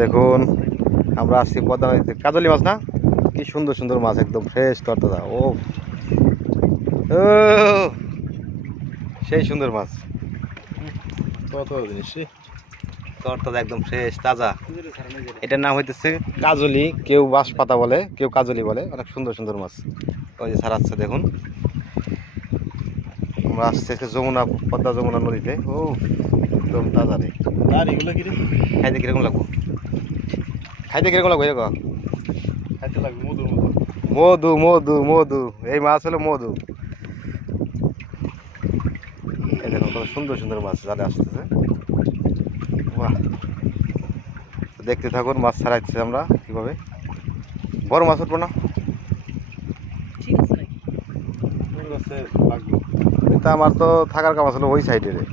দেখুন আমরা আসছি পদ্মা নদীতে, কাজলি মাছ না, কি সুন্দর সুন্দর মাছ, একদম ফ্রেশ তরতাজা। ও ও, সেই সুন্দর মাছ, তরতাজা একদম ফ্রেশ তাজা। এটার নাম হইতেছে কাজলি, কেউ বাঁশ পাতা বলে, কেউ কাজলি বলে। অনেক সুন্দর সুন্দর মাছ। ওই যে ছাড়াচ্ছে দেখুন। আমরা আসছি যমুনা, পদ্মা যমুনা নদীতে। ও একদম তাজা রে। আর এগুলো কি রে? খাইতে কিরকম লাগবো? খাইতে কিরকম লাগবো? এরকম খাইতে লাগবে মধুর মতো। মধু মধু মধু, এই মাছ হলো মধু। এই দেখুন কত সুন্দর সুন্দর মাছ জালে আসতেছে। বাহ, দেখতে থাকুন মাছ ছাড়াচ্ছি আমরা কিভাবে। বড় মাছ উঠবো না? ঠিক আছে নাকি? লাগবে। এটা আমার তো থাকার কাম আসলে ওই সাইডে রে।